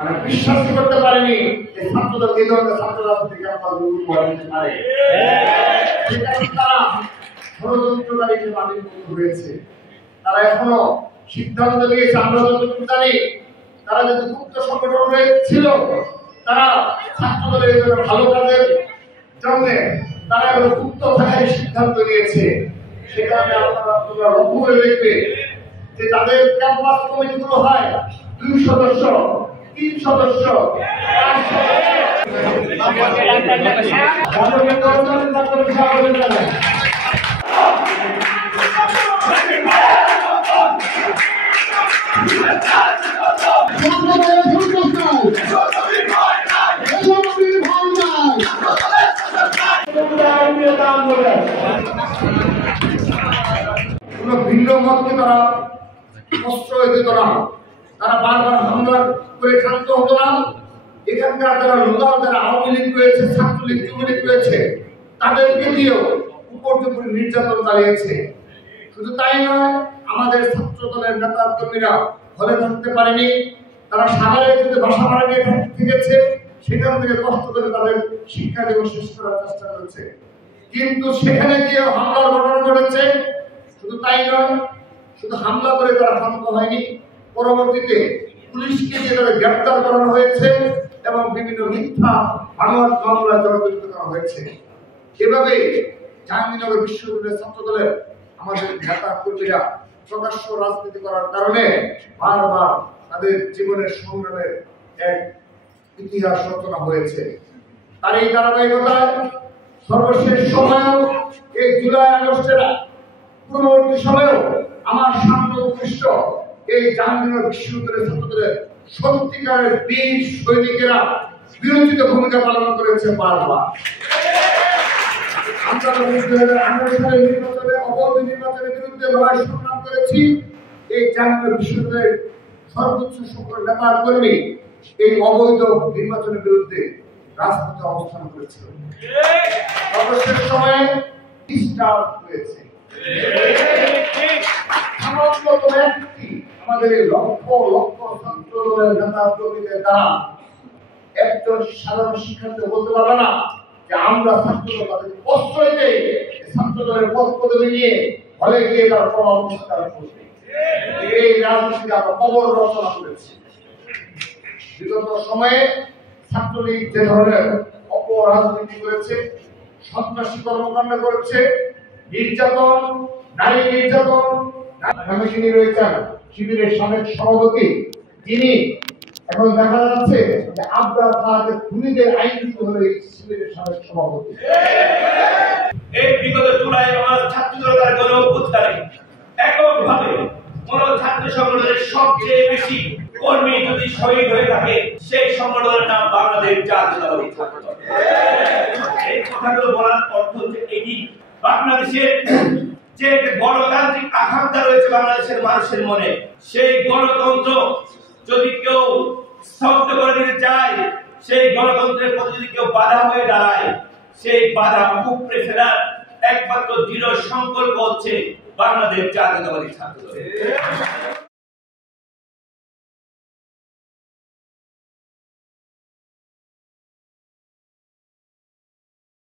মানে বিশ্বাস করতে পারেনি যে ছাত্রদের এই ধরনের ছাত্র রাজনীতি ক্যাম্পাস করতে পারে। তারা ষড়যন্ত্রকারী হিসেবে আবির্ভূত হয়েছে। তারা এখনো সিদ্ধান্ত নিয়েছে, আমরা যতটুকু জানি তারা যদি গুপ্ত সংগঠন ছিল, তারা ছাত্রদের ভালো কাজের জন্য তারা এখন গুপ্ত থাকার সিদ্ধান্ত নিয়েছে। সেখানে আপনারা লক্ষ্য করে দেখবে যে তাদের ক্যাম্পাস কমিটিগুলো হয় 2 সদস্য, 3 সদস্য, 5 ভিন্ন মতকে তারা প্রশ্রয় দিত না, তারা বারবার হামলা করে ক্ষান্ত হতো না। এখানকার যারা লোকাল, যারা আওয়ামী লীগ রয়েছে, ছাত্রলীগ, যুবলীগ রয়েছে, তাদেরকে দিয়েও উপর্যুপরি নির্যাতন চালিয়েছে। শুধু তাই নয়, আমাদের ছাত্র দলের নেতা কর্মীরা হলে থাকতে পারেনি, তারা সাগরে যদি বাসা ভাড়া নিয়ে থেকেছে, সেখান থেকে কষ্ট করে তাদের শিক্ষা জীবন শেষ করার চেষ্টা করেছে। কিন্তু সেখানে গিয়ে হামলার ঘটনা ঘটেছে। শুধু তাই নয়, শুধু হামলা করে তারা শান্ত হয়নি, পরবর্তীতে পুলিশকে দিয়ে তাদের গ্রেপ্তার করানো হয়েছে এবং বিভিন্ন মিথ্যা মানব মামলায় জড়িত করা হয়েছে। এভাবে জাহাঙ্গীরনগর বিশ্ববিদ্যালয়ের ছাত্র দলের আমাদের নেতা কর্মীরা প্রকাশ্য রাজনীতি করার কারণে বারবার তাদের জীবনের সংগ্রামের এক ইতিহাস রচনা হয়েছে। তার এই ধারাবাহিকতায় সর্বশেষ সময়েও এই জুলাই আগস্টের পূর্ববর্তী সময়েও আমার সামনে উপস্থিত এই জাহাঙ্গীরনগর বিশ্ববিদ্যালয়ের ছাত্রদের সত্যিকারের বীর সৈনিকেরা বিরোচিত ভূমিকা পালন করেছে বারবার। আমরা 2018 সালের নির্বাচনে, অবৈধ নির্বাচনের বিরুদ্ধে লড়াই সংগ্রাম করেছি। এই জাহাঙ্গীরনগর বিশ্ববিদ্যালয়ের সর্বোচ্চ সকল নেতা কর্মী এই অবৈধ নির্বাচনের বিরুদ্ধে রাজপথে অবস্থান করেছিল। সর্বশেষ সময়ে ডিস্টার্ব হয়েছে। আমাদের লক্ষ লক্ষ ছাত্র দলের নেতা কর্মীদের দ্বারা একজন সাধারণ শিক্ষার্থী বলতে পারবে না যে আমরা ছাত্র দলের প্রশ্রয় দেই, ছাত্র দলের পদ পদবি নিয়ে হলে গিয়ে তারা প্রভাব বিস্তার করবে। এই রাজনীতিকে আমরা কবর রচনা করেছি। বিগত সময়ে ছাত্রলীগ যে ধরনের অপরাজনীতি করেছে, সন্ত্রাসী কর্মকাণ্ড করেছে, নির্যাতন, নারী নির্যাতন, যিনি রয়েছেন শিবিরের সাবেক সভাপতি, তিনি এখন দেখা যাচ্ছে যে আবরার ফাহাদের খুনিদের আইন হলে শিবিরের সাবেক সভাপতি। এই বিগত জুলাই মাস ছাত্র জনতার গণ অভ্যুত্থানে এককভাবে কোন ছাত্র সংগঠনের সবচেয়ে বেশি কর্মী যদি শহীদ হয়ে থাকে, সেই সংগঠনের নাম বাংলাদেশ জাতীয়তাবাদী ছাত্র দল। এই কথাগুলো বলার অর্থ হচ্ছে এটি, বাংলাদেশের যে গণতান্ত্রিক আকাঙ্ক্ষা রয়েছে বাংলাদেশের মানুষের মনে, সেই গণতন্ত্র যদি কেউ স্তব্ধ করে দিতে চায়, সেই গণতন্ত্রের প্রতি যদি কেউ বাধা হয়ে দাঁড়ায়, সেই বাধা উপড়ে ফেলার একমাত্র দৃঢ় সংকল্প হচ্ছে বাংলাদেশ জাতীয়তাবাদী ছাত্র দল।